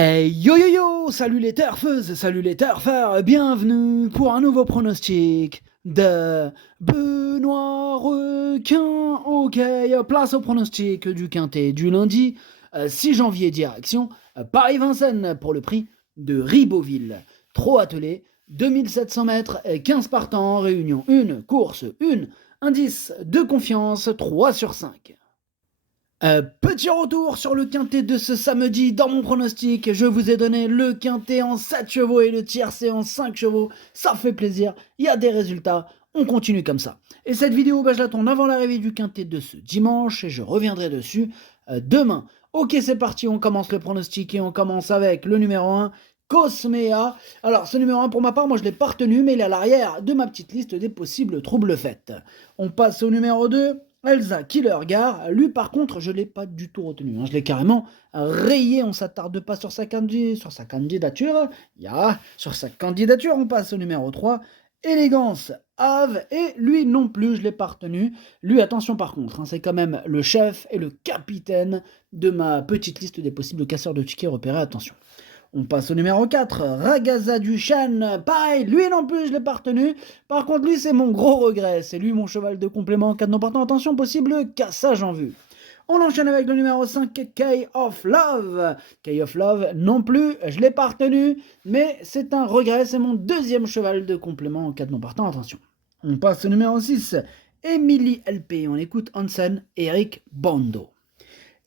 Hey yo yo yo, salut les turfeuses, salut les turfeurs, bienvenue pour un nouveau pronostic de Benoît Requin. Ok, place au pronostic du quintet du lundi 6 janvier, direction Paris-Vincennes pour le prix de Ribeauville. Trop attelé, 2700 mètres, 15 partants, réunion 1, course 1, indice de confiance 3 sur 5. Petit retour sur le quintet de ce samedi. Dans mon pronostic, je vous ai donné le quintet en 7 chevaux et le tiercé en 5 chevaux. Ça fait plaisir, il y a des résultats, on continue comme ça. Et cette vidéo, je la tourne avant l'arrivée du quintet de ce dimanche et je reviendrai dessus demain. Ok, c'est parti, on commence le pronostic et on commence avec le numéro 1, Cosmea. Alors, ce numéro 1, pour ma part, moi je ne l'ai pas retenu, mais il est à l'arrière de ma petite liste des possibles troubles faits. On passe au numéro 2. Elsa Killergar, lui par contre je ne l'ai pas du tout retenu, je l'ai carrément rayé, on s'attarde pas sur sa candidature, sur sa candidature, on passe au numéro 3, Élégance Ave, et lui non plus je l'ai pas retenu, lui attention par contre, c'est quand même le chef et le capitaine de ma petite liste des possibles casseurs de tickets repérés, attention. On passe au numéro 4, Ragaza Duchan, pareil, lui non plus je l'ai pas retenu, par contre lui c'est mon gros regret, c'est lui mon cheval de complément en cas de non partant, attention possible cassage en vue. On enchaîne avec le numéro 5, Key of Love. Key of Love non plus, je l'ai pas retenu, mais c'est un regret, c'est mon deuxième cheval de complément en cas de non partant, attention. On passe au numéro 6, Emily LP, on écoute Hansen, Eric Bando.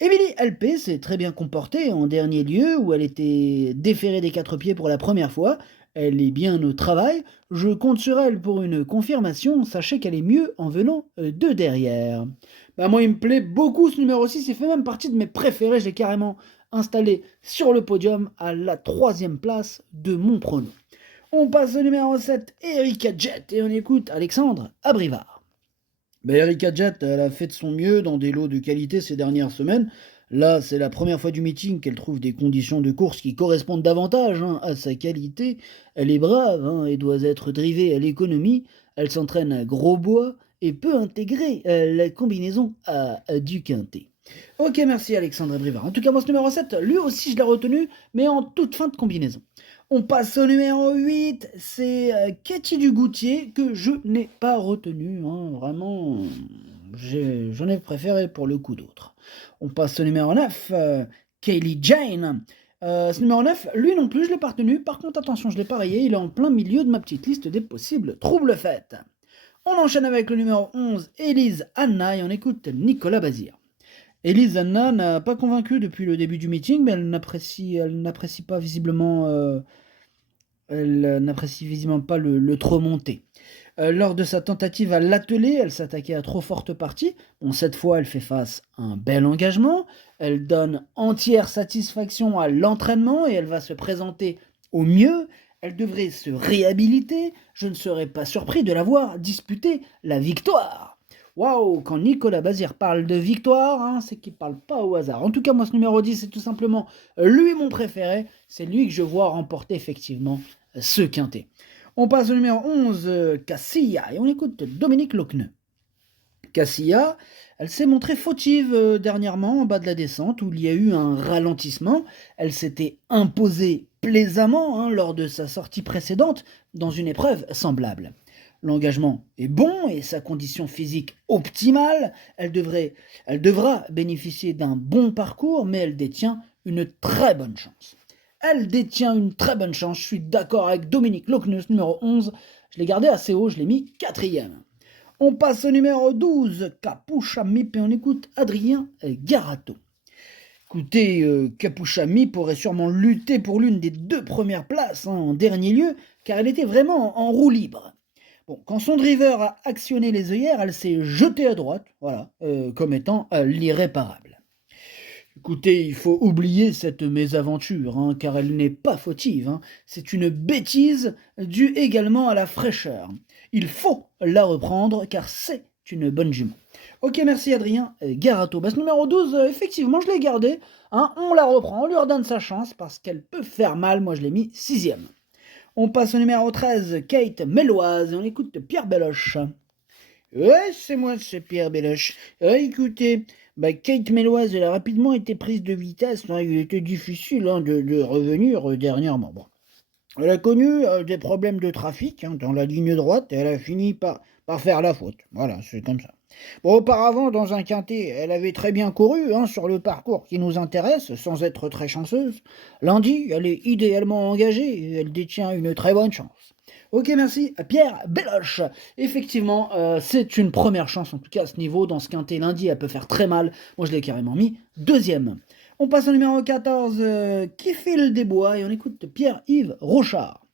Émilie LP s'est très bien comportée en dernier lieu où elle était déférée des 4 pieds pour la première fois. Elle est bien au travail. Je compte sur elle pour une confirmation. Sachez qu'elle est mieux en venant de derrière. Moi, il me plaît beaucoup ce numéro 6. Il fait même partie de mes préférés. Je l'ai carrément installé sur le podium à la 3e place de mon prono. On passe au numéro 7, Erika Jet, et on écoute Alexandre Abrivard. Erika Jet, elle a fait de son mieux dans des lots de qualité ces dernières semaines. Là, c'est la première fois du meeting qu'elle trouve des conditions de course qui correspondent davantage à sa qualité. Elle est brave et doit être drivée à l'économie. Elle s'entraîne à gros bois et peut intégrer la combinaison du quintet. Ok, merci Alexandre Brivard. En tout cas, moi, ce numéro 7, lui aussi, je l'ai retenu, mais en toute fin de combinaison. On passe au numéro 8, c'est Katie Dugoutier, que je n'ai pas retenu. Vraiment, j'en ai préféré pour le coup d'autres. On passe au numéro 9, Kaylee Jane. Ce numéro 9, lui non plus, je ne l'ai pas retenu. Par contre, attention, je l'ai pas rayé, il est en plein milieu de ma petite liste des possibles troubles faits. On enchaîne avec le numéro 11, Élise Anna, et on écoute Nicolas Bazir. Élise Anna n'a pas convaincu depuis le début du meeting, mais elle n'apprécie pas visiblement, le trop monté. Lors de sa tentative à l'atteler, elle s'attaquait à trop forte partie. Bon, cette fois, elle fait face à un bel engagement. Elle donne entière satisfaction à l'entraînement et elle va se présenter au mieux. Elle devrait se réhabiliter. Je ne serais pas surpris de la voir disputer la victoire. Waouh, quand Nicolas Bazir parle de victoire, c'est qu'il ne parle pas au hasard. En tout cas, moi, ce numéro 10, c'est tout simplement lui mon préféré. C'est lui que je vois remporter effectivement ce quintet. On passe au numéro 11, Cassia, et on écoute Dominique Lochneux. Cassia, elle s'est montrée fautive dernièrement en bas de la descente où il y a eu un ralentissement. Elle s'était imposée plaisamment lors de sa sortie précédente dans une épreuve semblable. L'engagement est bon et sa condition physique optimale. Elle devra bénéficier d'un bon parcours, mais elle détient une très bonne chance. Je suis d'accord avec Dominique Lochneux, numéro 11. Je l'ai gardé assez haut, je l'ai mis 4e. On passe au numéro 12, Capucha Mip, et on écoute Adrien Garato. Écoutez, Capucha Mip pourrait sûrement lutter pour l'une des 2 premières places en dernier lieu, car elle était vraiment en roue libre. Bon, quand son driver a actionné les œillères, elle s'est jetée à droite, comme étant l'irréparable. Écoutez, il faut oublier cette mésaventure, car elle n'est pas fautive. C'est une bêtise due également à la fraîcheur. Il faut la reprendre, car c'est une bonne jument. Ok, merci Adrien Garato. Ce numéro 12, effectivement, je l'ai gardé. On la reprend, on lui redonne sa chance, parce qu'elle peut faire mal. Moi, je l'ai mis 6e. On passe au numéro 13, Kate Méloise, et on écoute Pierre Beloche. Ouais, c'est moi, c'est Pierre Beloche. Écoutez, Kate Méloise, elle a rapidement été prise de vitesse, hein. Il était difficile de revenir dernièrement. Bon. Elle a connu des problèmes de trafic dans la ligne droite et elle a fini par faire la faute. Voilà, c'est comme ça. Bon, auparavant, dans un quintet, elle avait très bien couru sur le parcours qui nous intéresse, sans être très chanceuse. Lundi, elle est idéalement engagée et elle détient une très bonne chance. Ok, merci à Pierre Belloche. Effectivement, c'est une première chance, en tout cas à ce niveau. Dans ce quintet, lundi, elle peut faire très mal. Moi, je l'ai carrément mis deuxième. On passe au numéro 14, qui file des bois, et on écoute Pierre-Yves Rochard.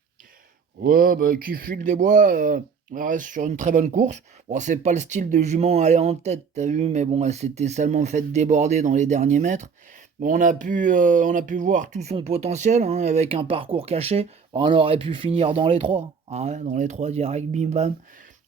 Ouais, qui file des bois, elle reste sur une très bonne course. Bon, c'est pas le style de jument aller en tête, t'as vu, mais bon, elle s'était seulement fait déborder dans les derniers mètres. Bon, on a pu voir tout son potentiel, avec un parcours caché. On aurait pu finir dans les trois. Ah ouais, dans les trois, direct, bim bam.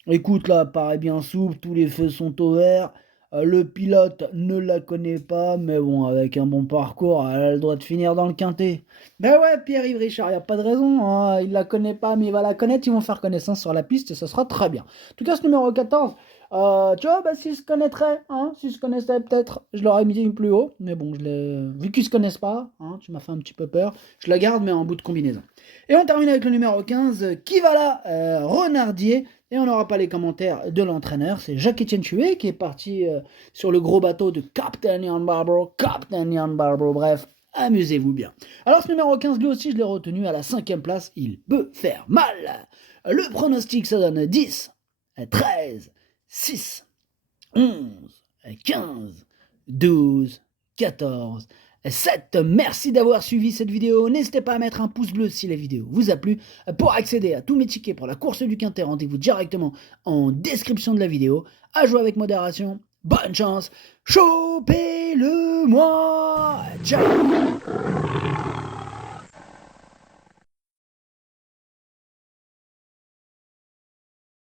Écoute, là, paraît bien souple, tous les feux sont au vert. Le pilote ne la connaît pas, mais bon, avec un bon parcours, elle a le droit de finir dans le quintet. Ben ouais, Pierre-Yves Richard, y a pas de raison, il la connaît pas, mais il va la connaître, ils vont faire connaissance sur la piste, et ça sera très bien. En tout cas, ce numéro 14, tu vois, s'ils se connaîtraient, s'ils se connaissaient peut-être, je l'aurais mis plus haut, mais bon, vu qu'ils se connaissent pas, tu m'as fait un petit peu peur, je la garde, mais en bout de combinaison. Et on termine avec le numéro 15, qui va là, Renardier. Et on n'aura pas les commentaires de l'entraîneur, c'est Jacques-Étienne Chuet qui est parti sur le gros bateau de Captain Ian Barbaro, bref, amusez-vous bien. Alors ce numéro 15, lui aussi je l'ai retenu à la 5e place, il peut faire mal. Le pronostic ça donne 10, 13, 6, 11, 15, 12, 14, 7. Merci d'avoir suivi cette vidéo. N'hésitez pas à mettre un pouce bleu si la vidéo vous a plu. Pour accéder à tous mes tickets pour la course du Quintet, rendez-vous directement en description de la vidéo. À jouer avec modération. Bonne chance. Chopez-le-moi. Ciao.